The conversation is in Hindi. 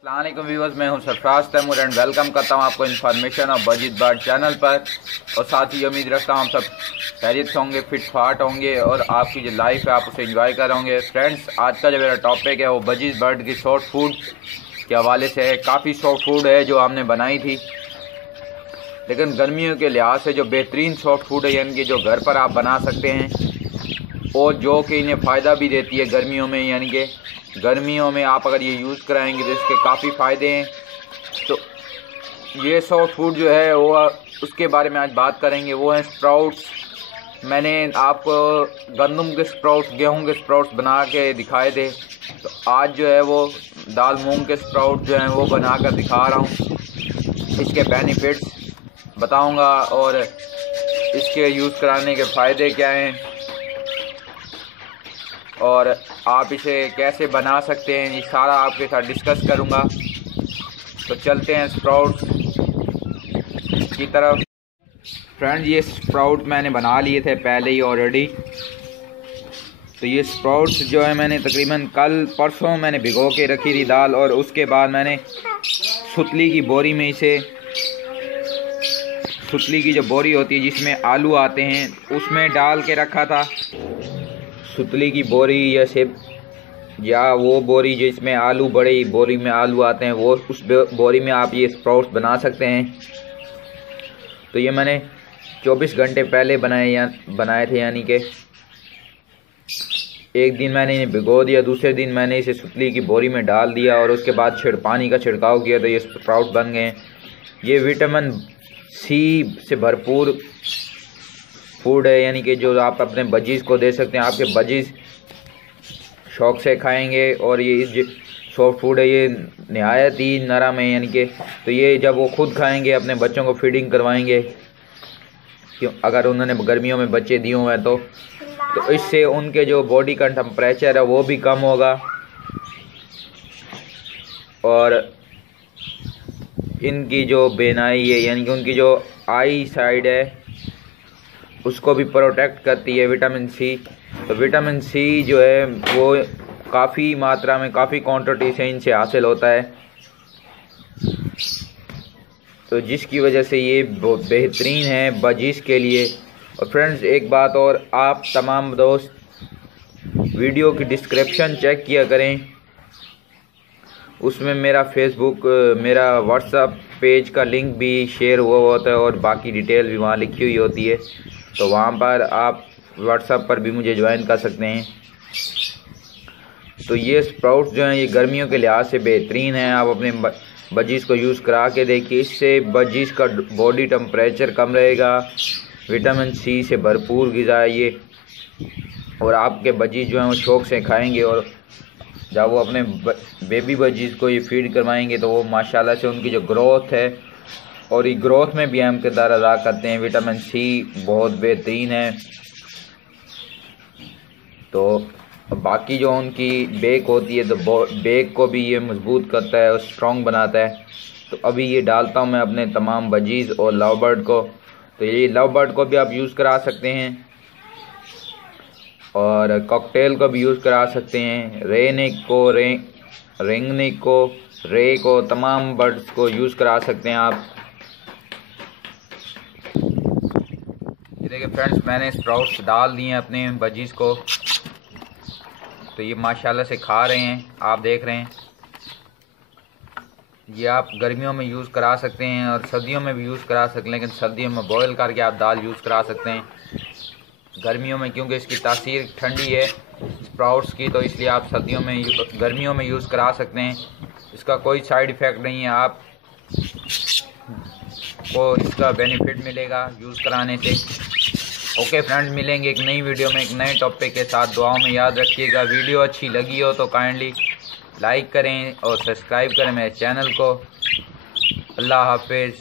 अस्सलाम वालेकुम व्यूअर्स, मैं हूं सरफराज तैमूर एंड वेलकम करता हूं आपको इन्फॉर्मेशन ऑफ बजीद बर्ड चैनल पर। और साथ ही उम्मीद रखता हूं आप सब खैरियत से होंगे, फिट फाट होंगे और आपकी जो लाइफ है आप उसे एंजॉय कर होंगे। फ्रेंड्स, आज का जो मेरा टॉपिक है वो बजीद बर्ड की शॉर्ट फूड के हवाले से है। काफ़ी शॉर्ट फूड है जो हमने बनाई थी, लेकिन गर्मियों के लिहाज से जो बेहतरीन शॉर्ट फूड है, यानी कि जो घर पर आप बना सकते हैं और जो कि इन्हें फ़ायदा भी देती है गर्मियों में। यानी कि गर्मियों में आप अगर ये यूज़ कराएंगे तो इसके काफ़ी फ़ायदे हैं। तो ये सॉफ्ट फूड जो है वो उसके बारे में आज बात करेंगे। वो है स्प्राउट्स। मैंने आपको गंदम के स्प्राउट्स, गेहूं के स्प्राउट्स बना के दिखाए थे, तो आज जो है वो दाल मूंग के स्प्राउट जो हैं वो बना कर दिखा रहा हूँ। इसके बेनिफिट्स बताऊँगा और इसके यूज़ कराने के फ़ायदे क्या हैं और आप इसे कैसे बना सकते हैं, ये सारा आपके साथ डिस्कस करूंगा। तो चलते हैं स्प्राउट्स की तरफ। फ्रेंड्स, ये स्प्राउट मैंने बना लिए थे पहले ही ऑलरेडी। तो ये स्प्राउट्स जो है मैंने तकरीबन कल परसों मैंने भिगो के रखी थी दाल, और उसके बाद मैंने सुतली की बोरी में इसे, सुतली की जो बोरी होती है जिसमें आलू आते हैं, उसमें डाल के रखा था। सुतली की बोरी या वो बोरी जिसमें आलू, बड़ी बोरी में आलू आते हैं, वो उस बोरी में आप ये स्प्राउट्स बना सकते हैं। तो ये मैंने 24 घंटे पहले बनाए थे, यानी कि एक दिन मैंने इन्हें भिगो दिया, दूसरे दिन मैंने इसे सुतली की बोरी में डाल दिया और उसके बाद पानी का छिड़काव किया, तो ये स्प्राउट बन गए। ये विटामिन सी से भरपूर फूड है, यानी कि जो आप अपने बजीज़ को दे सकते हैं। आपके बजीज़ शौक़ से खाएंगे और ये सॉफ्ट फूड है, ये नहायत ही नरम है, यानी कि तो ये जब वो खुद खाएंगे अपने बच्चों को फीडिंग करवाएंगे, क्यों अगर उन्होंने गर्मियों में बच्चे दिए हुए हैं तो इससे उनके जो बॉडी का टेम्परेचर है वो भी कम होगा और इनकी जो बेनाई है, यानी कि उनकी जो आई साइड है, उसको भी प्रोटेक्ट करती है विटामिन सी। तो विटामिन सी जो है वो काफ़ी मात्रा में, काफ़ी क्वांटिटी से इनसे हासिल होता है, तो जिसकी वजह से ये बहुत बेहतरीन है बजीज़ के लिए। और फ्रेंड्स, एक बात और, आप तमाम दोस्त वीडियो की डिस्क्रिप्शन चेक किया करें, उसमें मेरा फेसबुक, मेरा व्हाट्सअप पेज का लिंक भी शेयर हुआ होता है और बाकी डिटेल भी वहाँ लिखी हुई होती है। तो वहाँ पर आप व्हाट्सएप पर भी मुझे ज्वाइन कर सकते हैं। तो ये स्प्राउट्स जो हैं ये गर्मियों के लिहाज से बेहतरीन हैं। आप अपने बजीज़ को यूज़ करा के देखिए, इससे बजीज़ का बॉडी टेम्परेचर कम रहेगा। विटामिन सी से भरपूर ग़िज़ा है ये, और आपके बजीज़ जो हैं वो शौक़ से खाएंगे और जब वो अपने बेबी बजीज़ को ये फीड करवाएंगे तो वो माशाल्लाह से उनकी जो ग्रोथ है, और ये ग्रोथ में भी अहम किरदार अदा करते हैं। विटामिन सी बहुत बेहतरीन है। तो बाकी जो उनकी बेक होती है, तो बेक को भी ये मजबूत करता है और स्ट्रॉन्ग बनाता है। तो अभी ये डालता हूँ मैं अपने तमाम बजीज़ और लव बर्ड को। तो ये लव बर्ड को भी आप यूज़ करा सकते हैं और कॉकटेल को भी यूज़ करा सकते हैं। रेनिक को, रेंगनिक को, रे को, तमाम बर्ड्स को यूज़ करा सकते हैं आप। देखिए फ्रेंड्स, मैंने स्प्राउट्स डाल दिए हैं अपने बजीज़ को, तो ये माशाल्लाह से खा रहे हैं, आप देख रहे हैं। ये आप गर्मियों में यूज़ करा सकते हैं और सर्दियों में भी यूज़ करा सकते हैं, लेकिन सर्दियों में बॉयल करके आप दाल यूज़ करा सकते हैं। गर्मियों में क्योंकि इसकी तासीर ठंडी है स्प्राउट्स की, तो इसलिए आप गर्मियों में यूज़ करा सकते हैं। इसका कोई साइड इफ़ेक्ट नहीं है, आप को इसका बेनिफिट मिलेगा यूज़ कराने से। ओके फ्रेंड्स, मिलेंगे एक नई वीडियो में एक नए टॉपिक के साथ। दुआओं में याद रखिएगा। वीडियो अच्छी लगी हो तो काइंडली लाइक करें और सब्सक्राइब करें मेरे चैनल को। अल्लाह हाफिज़।